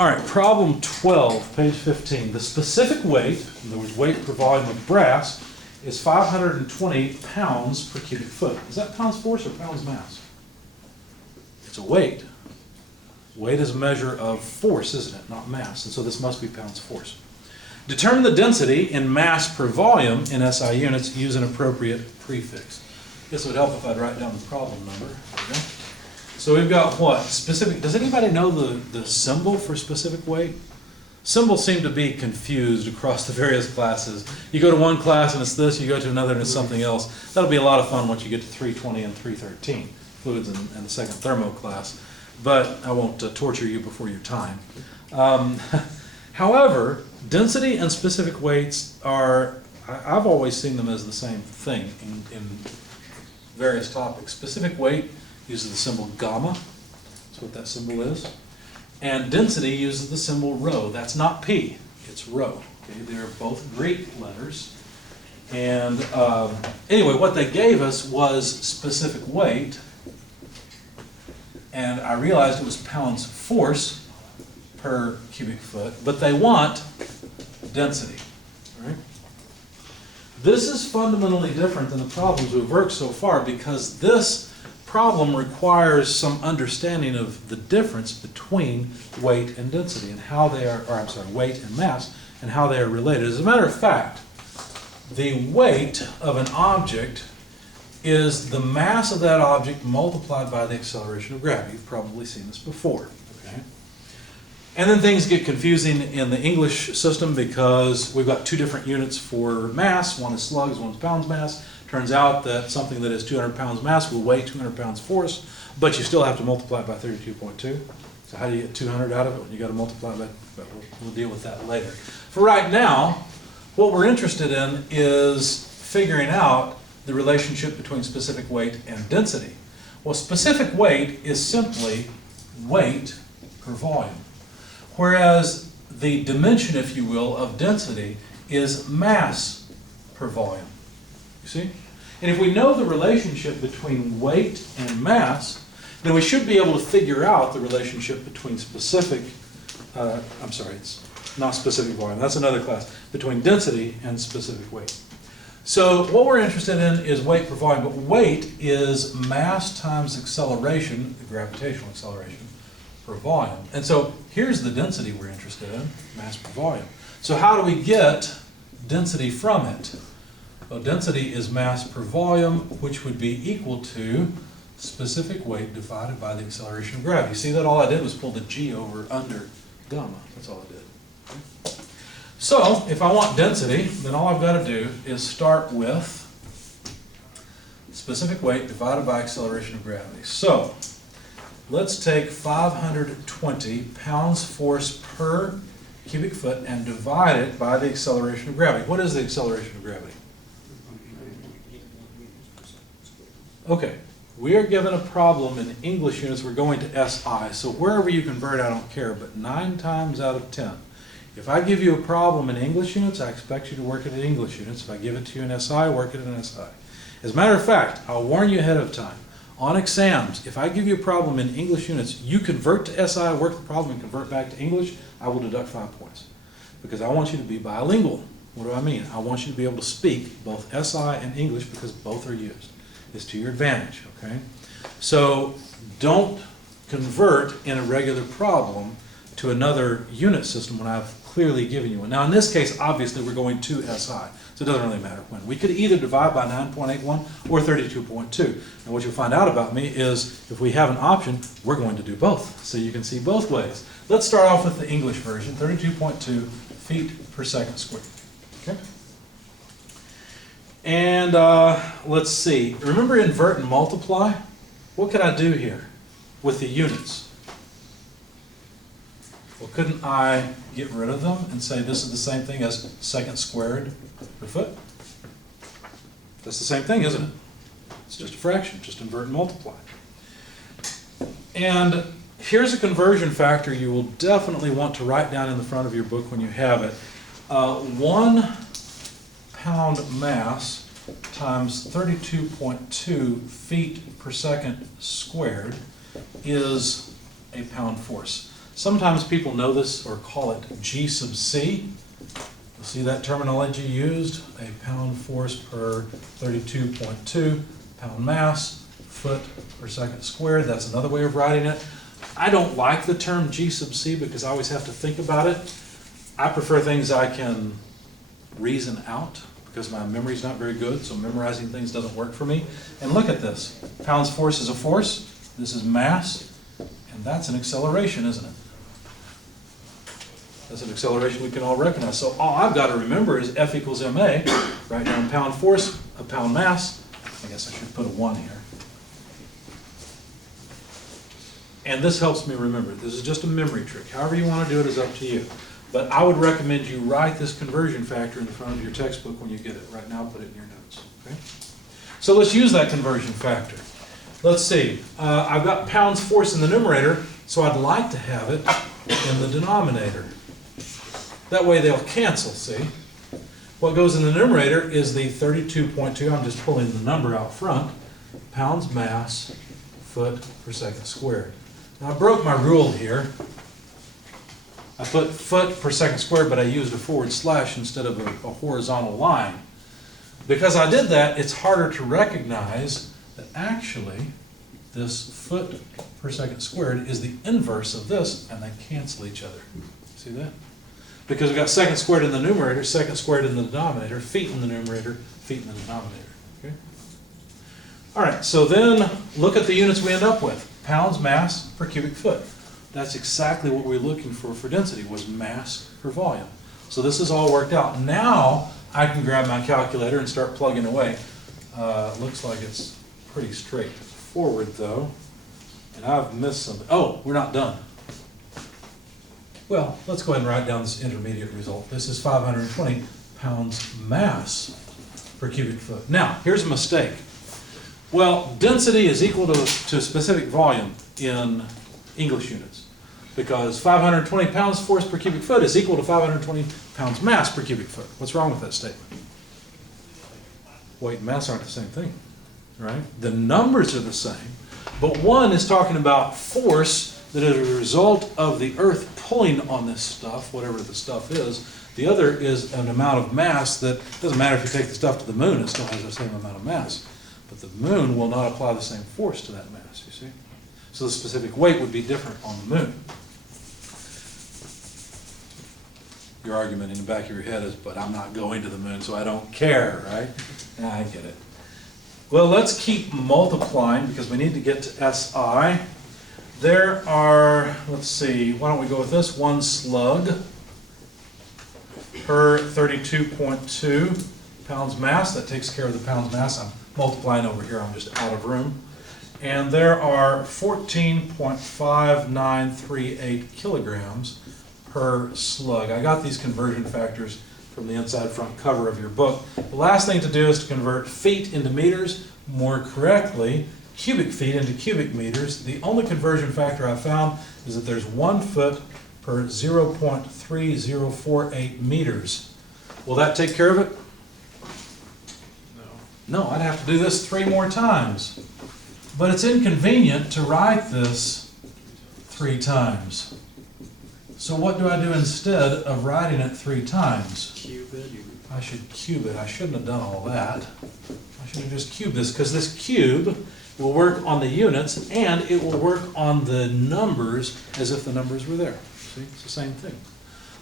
All right, problem 12, page 15. The specific weight, in other words, weight per volume of brass, is 520 pounds per cubic foot. Is that pounds force or pounds mass? It's a weight. Weight is a measure of force, isn't it? Not mass. And so this must be pounds force. Determine the density in mass per volume in SI units. Use an appropriate prefix. This would help if I'd write down the problem number. There we go. So we've got what? Specific. Does anybody know the symbol for specific weight? Symbols seem to be confused across the various classes. You go to one class and it's this, you go to another and it's something else. That'll be a lot of fun once you get to 320 and 313, fluids and the second thermo class. But I won't torture you before your time. However, density and specific weights are, I've always seen them as the same thing in various topics. Specific weight uses the symbol gamma. That's what that symbol is. And density uses the symbol rho. That's not P, it's rho. Okay, they're both Greek letters. And anyway, what they gave us was specific weight. And I realized it was pounds force per cubic foot, but they want density. Right? This is fundamentally different than the problems we've worked so far because this problem requires some understanding of the difference between weight and density and how they are, or I'm sorry, weight and mass and how they are related. As a matter of fact, the weight of an object is the mass of that object multiplied by the acceleration of gravity. You've probably seen this before. Okay? And then things get confusing in the English system because we've got two different units for mass. One is slugs, one's pounds mass. Turns out that something that is 200 pounds mass will weigh 200 pounds force, but you still have to multiply it by 32.2. So how do you get 200 out of it when you got to multiply by, but we'll deal with that later. For right now, what we're interested in is figuring out the relationship between specific weight and density. Well, specific weight is simply weight per volume, whereas the dimension, if you will, of density is mass per volume. You see? And if we know the relationship between weight and mass, then we should be able to figure out the relationship between specific, I'm sorry, it's not specific volume, that's another class, between density and specific weight. So what we're interested in is weight per volume, but weight is mass times acceleration, the gravitational acceleration, per volume. And so here's the density we're interested in, mass per volume. So how do we get density from it? Well, density is mass per volume, which would be equal to specific weight divided by the acceleration of gravity. See that all I did was pull the g over under gamma. That's all I did. Okay. So if I want density, then all I've got to do is start with specific weight divided by acceleration of gravity. So let's take 520 pounds force per cubic foot and divide it by the acceleration of gravity. What is the acceleration of gravity? Okay, we are given a problem in English units. We're going to SI. So wherever you convert, I don't care, but 9 times out of 10. If I give you a problem in English units, I expect you to work it in English units. If I give it to you in SI, work it in SI. As a matter of fact, I'll warn you ahead of time. On exams, if I give you a problem in English units, you convert to SI, work the problem, and convert back to English, I will deduct 5 points. Because I want you to be bilingual. What do I mean? I want you to be able to speak both SI and English because both are used. It's to your advantage, okay? So don't convert in a regular problem to another unit system when I've clearly given you one. Now in this case, obviously we're going to SI, so it doesn't really matter when. We could either divide by 9.81 or 32.2. And what you'll find out about me is if we have an option, we're going to do both. So you can see both ways. Let's start off with the English version, 32.2 feet per second squared. Okay? And let's see, remember invert and multiply? What could I do here with the units? Well, couldn't I get rid of them and say this is the same thing as second squared per foot? That's the same thing, isn't it? It's just a fraction, just invert and multiply. And here's a conversion factor you will definitely want to write down in the front of your book when you have it. 1 pound mass times 32.2 feet per second squared is a pound force. Sometimes people know this or call it G sub C. You'll see that terminology used, a pound force per 32.2 pound mass, foot per second squared. That's another way of writing it. I don't like the term G sub C because I always have to think about it. I prefer things I can reason out because my memory's not very good, so memorizing things doesn't work for me. And look at this. Pounds force is a force. This is mass. And that's an acceleration, isn't it? That's an acceleration we can all recognize. So all I've got to remember is F equals ma. Write down pound force, a pound mass. I guess I should put a 1 here. And this helps me remember. This is just a memory trick. However you want to do it is up to you. But I would recommend you write this conversion factor in the front of your textbook when you get it. Right now, put it in your notes. Okay? So let's use that conversion factor. Let's see. I've got pounds force in the numerator, so I'd like to have it in the denominator. That way they'll cancel, see? What goes in the numerator is the 32.2, I'm just pulling the number out front, pounds mass, foot per second squared. Now I broke my rule here. I put foot per second squared, but I used a forward slash instead of a horizontal line. Because I did that, it's harder to recognize that actually this foot per second squared is the inverse of this, and they cancel each other. See that? Because we've got second squared in the numerator, second squared in the denominator, feet in the numerator, feet in the denominator. Okay? All right, so then look at the units we end up with. Pounds mass per cubic foot. That's exactly what we're looking for density, was mass per volume. So this is all worked out. Now I can grab my calculator and start plugging away. Looks like it's pretty straightforward though. And I've missed something. Oh, we're not done. Well, let's go ahead and write down this intermediate result. This is 520 pounds mass per cubic foot. Now, here's a mistake. Well, density is equal to a specific volume in English units, because 520 pounds force per cubic foot is equal to 520 pounds mass per cubic foot. What's wrong with that statement? Weight and mass aren't the same thing, right? The numbers are the same, but one is talking about force that is a result of the Earth pulling on this stuff, whatever the stuff is. The other is an amount of mass that doesn't matter if you take the stuff to the moon, it still has the same amount of mass. But the moon will not apply the same force to that mass, you see? So the specific weight would be different on the moon. Your argument in the back of your head is, but I'm not going to the moon, so I don't care, right? Yeah, I get it. Well, let's keep multiplying because we need to get to SI. There are, let's see, why don't we go with this? 1 slug per 32.2 pounds mass. That takes care of the pounds mass. I'm multiplying over here, I'm just out of room. And there are 14.5938 kilograms per slug. I got these conversion factors from the inside front cover of your book. The last thing to do is to convert feet into meters, more correctly, cubic feet into cubic meters. The only conversion factor I found is that there's 1 foot per 0.3048 meters. Will that take care of it? No, I'd have to do this 3 more times. But it's inconvenient to write this 3 times. So what do I do instead of writing it 3 times? Cube it. I should cube it. I shouldn't have done all that. I should have just cubed this, because this cube will work on the units and it will work on the numbers as if the numbers were there. See, it's the same thing.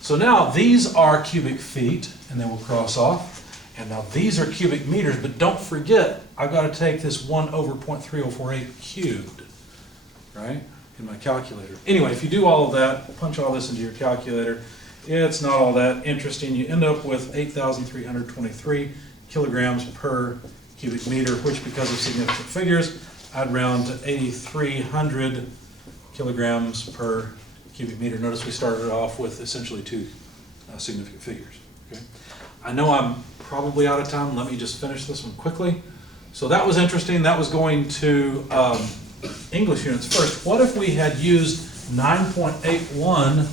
So now these are cubic feet, and then we'll cross off. And now these are cubic meters, but don't forget, I've got to take this 1 over 0.3048 cubed, right, in my calculator. Anyway, if you do all of that, punch all this into your calculator, it's not all that interesting. You end up with 8,323 kilograms per cubic meter, which, because of significant figures, I'd round to 8,300 kilograms per cubic meter. Notice we started off with essentially 2 significant figures. Okay? I know I'm probably out of time. Let me just finish this one quickly. So that was interesting. That was going to English units first. What if we had used 9.81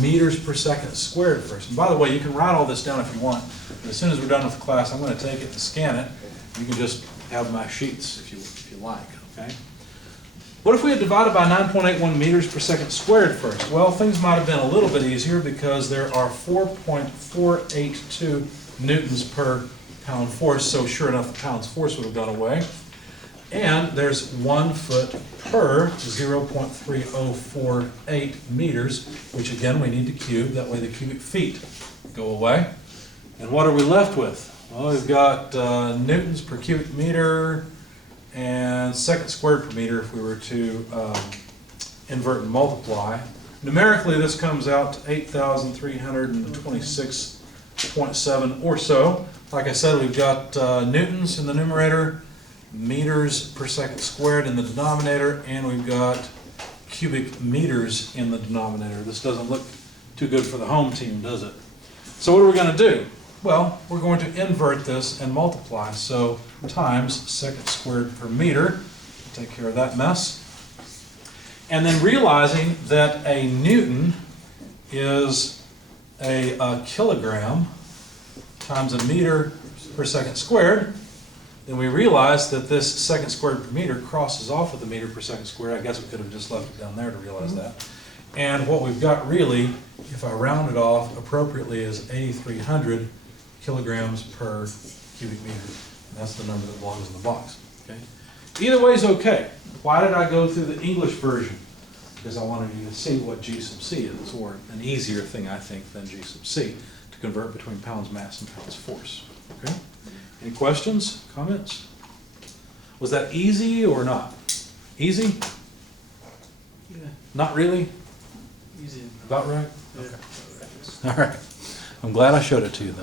meters per second squared first? And by the way, you can write all this down if you want. But as soon as we're done with the class, I'm going to take it and scan it. You can just have my sheets if you like. Okay. What if we had divided by 9.81 meters per second squared first? Well, things might have been a little bit easier because there are 4.482 newtons per pound force, so sure enough, the pound's force would have gone away. And there's 1 foot per 0.3048 meters, which again we need to cube, that way the cubic feet go away. And what are we left with? Well, we've got newtons per cubic meter and second squared per meter if we were to invert and multiply. Numerically, this comes out to 8,326.7 or so. Like I said, we've got newtons in the numerator, meters per second squared in the denominator, and we've got cubic meters in the denominator. This doesn't look too good for the home team, does it? So what are we going to do? Well, we're going to invert this and multiply. So times second squared per meter. Take care of that mess. And then realizing that a newton is a kilogram times a meter per second squared, then we realize that this second squared per meter crosses off with the meter per second squared. I guess we could have just left it down there to realize that. And what we've got really, if I round it off appropriately, is 8,300 kilograms per cubic meter. And that's the number that belongs in the box. Okay? Either way is okay. Why did I go through the English version? Because I wanted you to see what G sub C is, or an easier thing, I think, than G sub C to convert between pounds mass and pounds force. Okay? Any questions, comments? Was that easy or not? Easy? Yeah, Not really? easy. About right? Yeah. All right. I'm glad I showed it to you then.